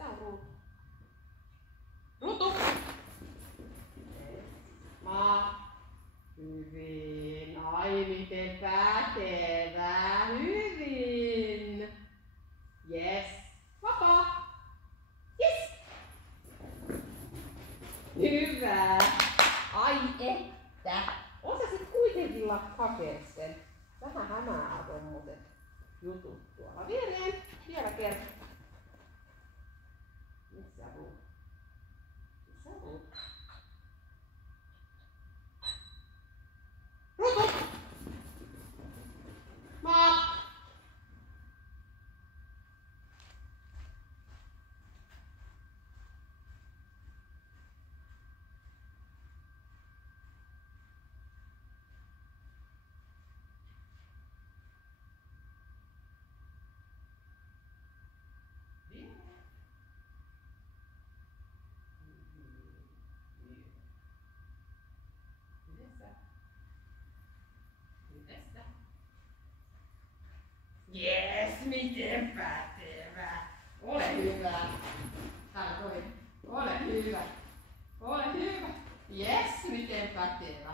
Missä on ruutu? Ruutu! Maa. Hyvin. Ai miten pätevää. Hyvin. Yes. Vapaa. Yes. Hyvä. Ai että. Osasit kuitenkin hakea sen. Vähän hämää tommoset jutut tuolla. Viereen. Vielä kerran. Missä ruutu? Missä ruutu? Ruutu! Maa! Yes, miten pätevä. Ole hyvä. Ole hyvä. Ole hyvä. Yes, miten pätevä.